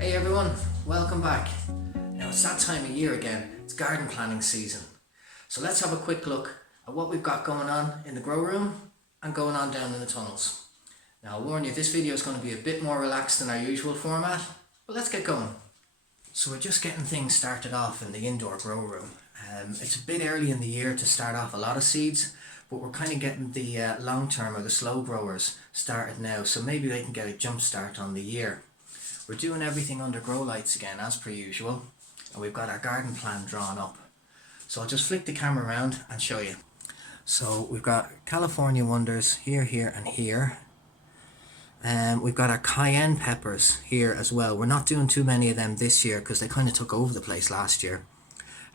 Hey everyone, welcome back. Now it's that time of year again, it's garden planning season. So let's have a quick look at what we've got going on in the grow room and going on down in the tunnels. Now I'll warn you, this video is going to be a bit more relaxed than our usual format, but let's get going. So we're just getting things started off in the indoor grow room. It's a bit early in the year to start off a lot of seeds, but we're kind of getting the long term or the slow growers started now, so maybe they can get a jump start on the year. We're doing everything under grow lights again as per usual, and we've got our garden plan drawn up. So I'll just flick the camera around and show you. So we've got California Wonders here, here and here. We've got our cayenne peppers here as well. We're not doing too many of them this year because they kind of took over the place last year.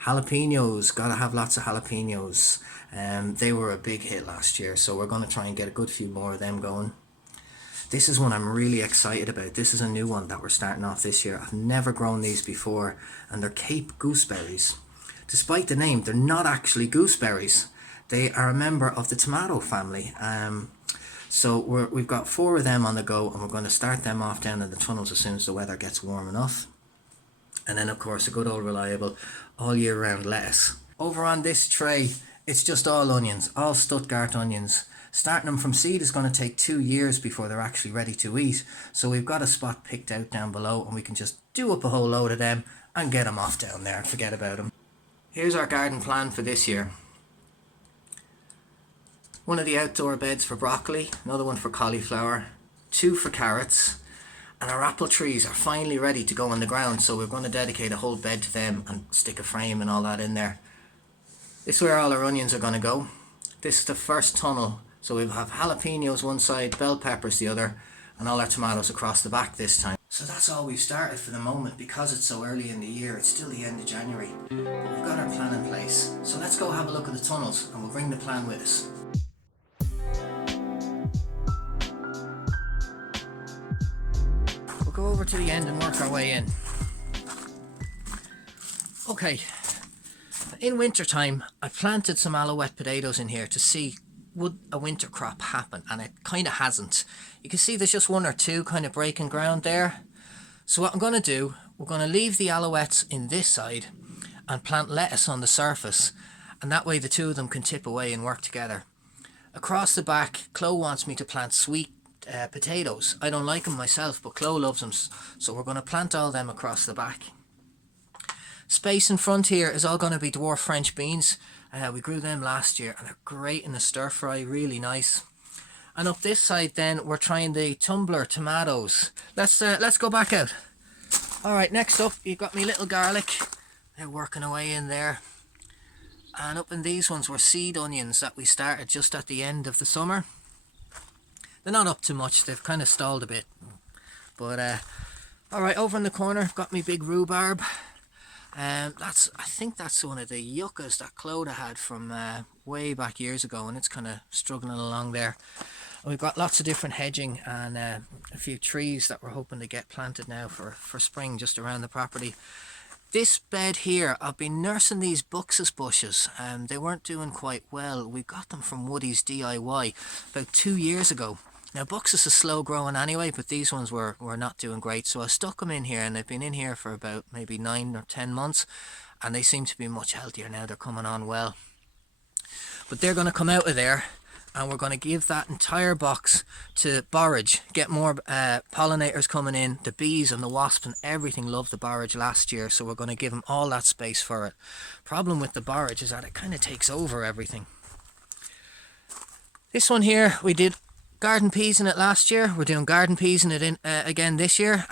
Jalapenos, gotta have lots of jalapenos. They were a big hit last year, so we're going to try and get a good few more of them going. This is one I'm really excited about. This is a new one that we're starting off this year. I've never grown these before, and they're Cape gooseberries. Despite the name, they're not actually gooseberries. They are a member of the tomato family. So we've got 4 of them on the go, and we're going to start them off down in the tunnels as soon as the weather gets warm enough. And then of course a good old reliable all year round lettuce. Over on this tray, it's just all onions, all Stuttgart onions. Starting them from seed is going to take 2 years before they're actually ready to eat. So we've got a spot picked out down below, and we can just do up a whole load of them and get them off down there and forget about them. Here's our garden plan for this year. One of the outdoor beds for broccoli, another one for cauliflower, 2 for carrots, and our apple trees are finally ready to go on the ground, so we're going to dedicate a whole bed to them and stick a frame and all that in there. This is where all our onions are going to go. This is the first tunnel, so we'll have jalapenos one side, bell peppers the other, and all our tomatoes across the back this time. So that's all we've started for the moment. Because it's so early in the year, it's still the end of January, but we've got our plan in place. So let's go have a look at the tunnels, and we'll bring the plan with us. We'll go over to the end and work our way in. Okay, in winter time I planted some alouette potatoes in here to see would a winter crop happen, and it kind of hasn't. You can see there's just 1 or 2 kind of breaking ground there. So what I'm going to do, we're going to leave the alouettes in this side and plant lettuce on the surface, and that way the 2 of them can tip away and work together. Across the back, Chloe wants me to plant sweet potatoes. I don't like them myself, but Chloe loves them, so we're going to plant all them across the back. Space in front here is all going to be dwarf French beans. We grew them last year and they're great in a stir fry, really nice. And up this side then we're trying the tumbler tomatoes. Let's go back out. Alright, next up you've got me little garlic. They're working away in there. And up in these ones were seed onions that we started just at the end of the summer. They're not up to much, they've kind of stalled a bit. But alright, over in the corner got me big rhubarb. I think that's one of the yuccas that Clodagh had from way back years ago, and it's kind of struggling along there. And we've got lots of different hedging and a few trees that we're hoping to get planted now for spring just around the property. This bed here, I've been nursing these buxus bushes. They weren't doing quite well. We got them from Woody's DIY about 2 years ago. Now buxus is slow growing anyway, but these ones were not doing great, so I stuck them in here, and they've been in here for about maybe 9 or 10 months, and they seem to be much healthier now. They're coming on well. But they're going to come out of there, and we're going to give that entire box to borage, get more pollinators coming in. The bees and the wasps and everything loved the borage last year, so we're going to give them all that space for it. Problem with the borage is that it kind of takes over everything. This one here, we did garden peas in it last year. We're doing garden peas in it again this year.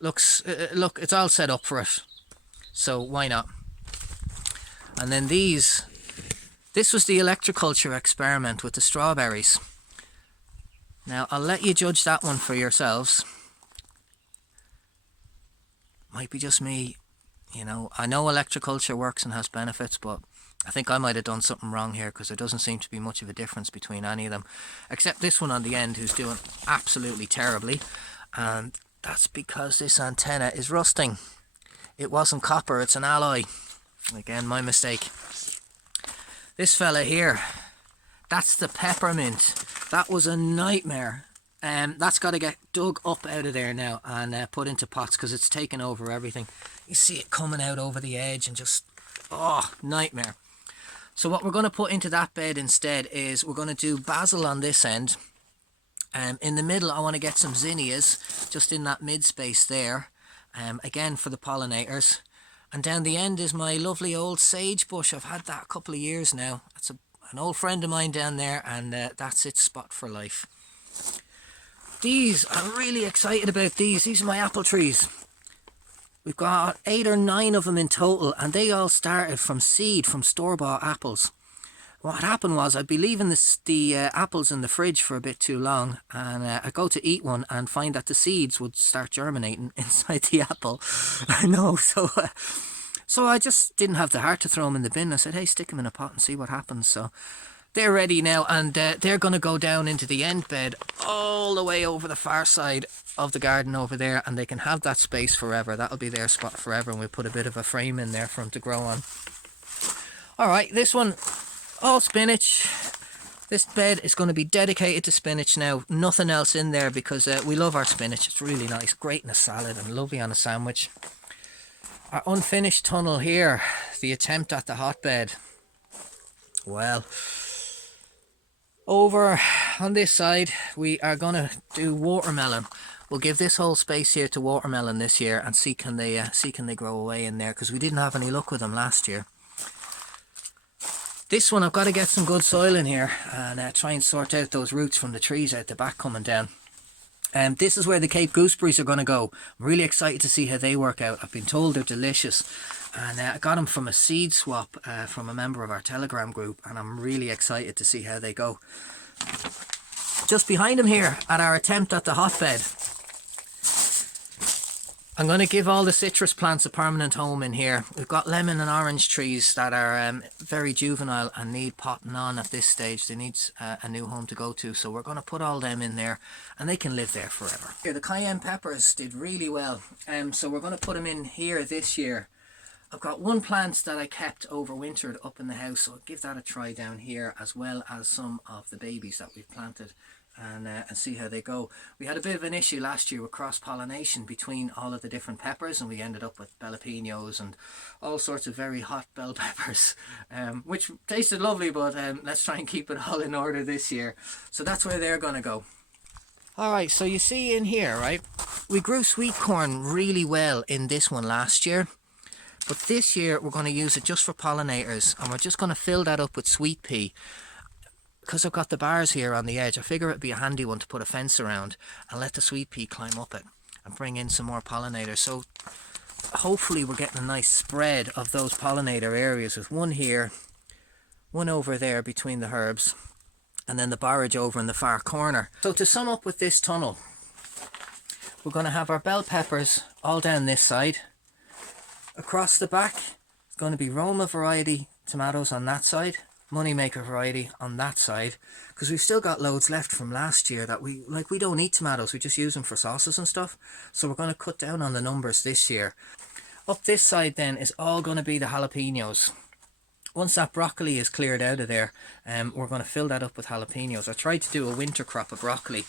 Look, it's all set up for it, so why not? And then this was the electroculture experiment with the strawberries. Now I'll let you judge that one for yourselves. Might be just me, you know. I know electroculture works and has benefits, but I think I might have done something wrong here, because there doesn't seem to be much of a difference between any of them, except this one on the end who's doing absolutely terribly, and that's because this antenna is rusting. It wasn't copper, it's an alloy. Again, my mistake. This fella here, that's the peppermint. That was a nightmare. That's got to get dug up out of there now and put into pots because it's taken over everything. You see it coming out over the edge and just, oh, nightmare. So what we're going to put into that bed instead is we're going to do basil on this end. In the middle I want to get some zinnias just in that mid space there, again for the pollinators. And down the end is my lovely old sage bush. I've had that a couple of years now. That's an old friend of mine down there, and that's its spot for life. These, I'm really excited about these. These are my apple trees. We've got 8 or 9 of them in total, and they all started from seed, from store-bought apples. What happened was I'd be leaving the apples in the fridge for a bit too long, and I'd go to eat one and find that the seeds would start germinating inside the apple. I know, so I just didn't have the heart to throw them in the bin. I said, hey, stick them in a pot and see what happens. So they're ready now, and they're going to go down into the end bed all the way over the far side of the garden over there, and they can have that space forever. That'll be their spot forever, and we'll put a bit of a frame in there for them to grow on. Alright, this one, all spinach. This bed is going to be dedicated to spinach now. Nothing else in there because we love our spinach. It's really nice, great in a salad and lovely on a sandwich. Our unfinished tunnel here, the attempt at the hotbed. Well, over on this side we are going to do watermelon. We'll give this whole space here to watermelon this year and see can they grow away in there, because we didn't have any luck with them last year. This one I've got to get some good soil in here and try and sort out those roots from the trees out the back coming down. This is where the Cape gooseberries are going to go. I'm really excited to see how they work out. I've been told they're delicious, and I got them from a seed swap from a member of our Telegram group, and I'm really excited to see how they go. Just behind them here at our attempt at the hotbed, I'm going to give all the citrus plants a permanent home in here. We've got lemon and orange trees that are very juvenile and need potting on at this stage. They need a new home to go to, so we're going to put all them in there and they can live there forever. Here, the cayenne peppers did really well, so we're going to put them in here this year. I've got one plant that I kept overwintered up in the house, so I'll give that a try down here, as well as some of the babies that we've planted. And see how they go. We had a bit of an issue last year with cross-pollination between all of the different peppers, and we ended up with jalapenos and all sorts of very hot bell peppers, which tasted lovely, but let's try and keep it all in order this year. So that's where they're going to go. Alright, so you see in here, right, we grew sweet corn really well in this one last year, but this year we're going to use it just for pollinators, and we're just going to fill that up with sweet pea. Because I've got the bars here on the edge, I figure it'd be a handy one to put a fence around and let the sweet pea climb up it and bring in some more pollinators. So hopefully we're getting a nice spread of those pollinator areas, with one here, one over there between the herbs, and then the borage over in the far corner. So to sum up with this tunnel, we're going to have our bell peppers all down this side. Across the back, it's going to be Roma variety tomatoes on that side. Moneymaker variety on that side, because we've still got loads left from last year that we don't eat tomatoes, we just use them for sauces and stuff, so we're going to cut down on the numbers this year. Up this side then is all going to be the jalapenos. Once that broccoli is cleared out of there, we're going to fill that up with jalapenos. I tried to do a winter crop of broccoli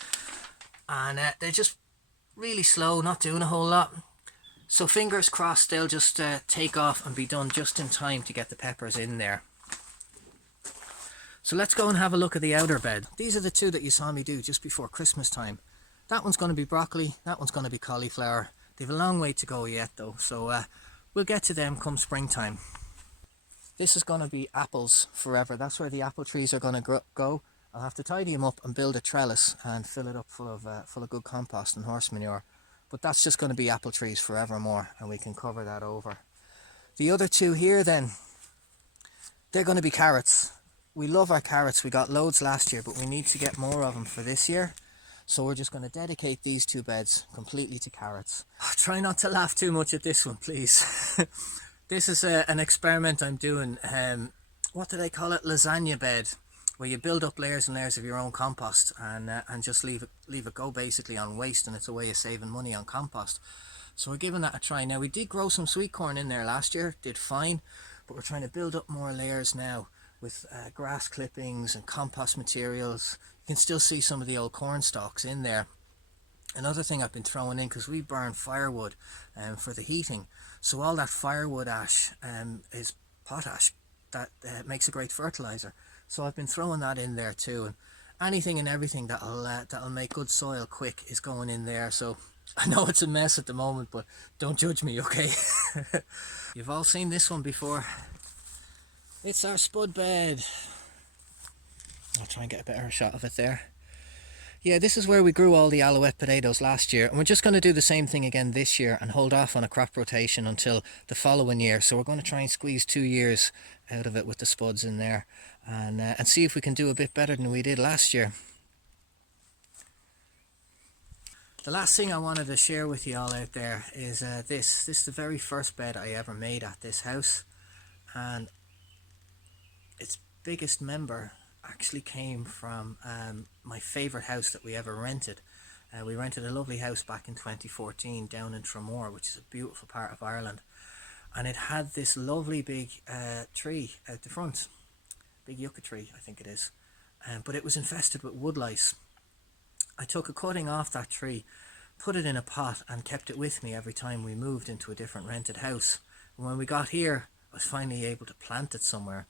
and they're just really slow, not doing a whole lot, so fingers crossed they'll just take off and be done just in time to get the peppers in there. So let's go and have a look at the outer bed. These are the two that you saw me do just before Christmas time. That one's going to be broccoli, that one's going to be cauliflower. They've a long way to go yet though, so we'll get to them come springtime. This is going to be apples forever. That's where the apple trees are going to go. I'll have to tidy them up and build a trellis and fill it up full of good compost and horse manure. But that's just going to be apple trees forevermore, and we can cover that over. The other two here then, they're going to be carrots. We love our carrots. We got loads last year, but we need to get more of them for this year. So we're just going to dedicate these two beds completely to carrots. Try not to laugh too much at this one, please. This is an experiment I'm doing. What did I call it? Lasagna bed, where you build up layers and layers of your own compost and just leave it go basically on waste, and it's a way of saving money on compost. So we're giving that a try. Now, we did grow some sweet corn in there last year, did fine, but we're trying to build up more layers now. with grass clippings and compost materials. You can still see some of the old corn stalks in there. Another thing I've been throwing in, because we burn firewood for the heating, so all that firewood ash is potash that makes a great fertilizer. So I've been throwing that in there too, and anything and everything that'll make good soil quick is going in there. So I know it's a mess at the moment, but don't judge me, okay? You've all seen this one before. It's our spud bed. I'll try and get a better shot of it there. Yeah, this is where we grew all the Alouette potatoes last year, and we're just going to do the same thing again this year and hold off on a crop rotation until the following year. So we're going to try and squeeze 2 years out of it with the spuds in there, and see if we can do a bit better than we did last year. The last thing I wanted to share with you all out there is this. This is the very first bed I ever made at this house, and its biggest member actually came from my favourite house that we ever rented. We rented a lovely house back in 2014 down in Tramore, which is a beautiful part of Ireland, and it had this lovely big tree out the front, big yucca tree I think it is, but it was infested with woodlice. I took a cutting off that tree, put it in a pot and kept it with me every time we moved into a different rented house. And when we got here, I was finally able to plant it somewhere.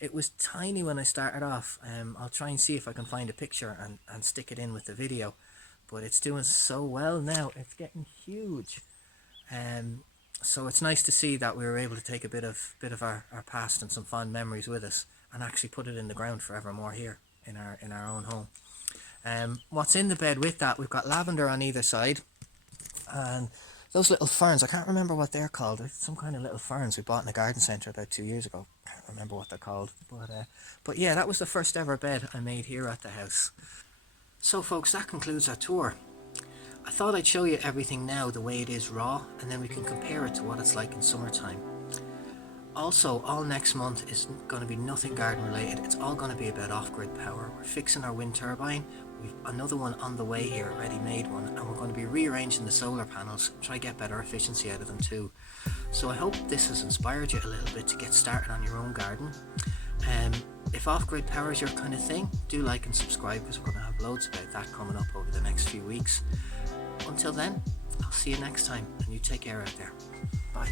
It was tiny when I started off. I'll try and see if I can find a picture and stick it in with the video, but it's doing so well now. It's getting huge. So it's nice to see that we were able to take a bit of our past and some fond memories with us and actually put it in the ground forevermore here in our own home. What's in the bed with that, we've got lavender on either side, and those little ferns, I can't remember what they're called. They're some kind of little ferns we bought in a garden centre about 2 years ago. Can't remember what they're called, but yeah, that was the first ever bed I made here at the house. So folks, that concludes our tour. I thought I'd show you everything now the way it is raw, and then we can compare it to what it's like in summertime. Also, all next month is going to be nothing garden related. It's all going to be about off-grid power. We're fixing our wind turbine. We've another one on the way here, a ready-made one, and we're going to be rearranging the solar panels, try to get better efficiency out of them too. So I hope this has inspired you a little bit to get started on your own garden. If off-grid power is your kind of thing, do like and subscribe, because we're going to have loads about that coming up over the next few weeks. Until then, I'll see you next time, and you take care out there. Bye.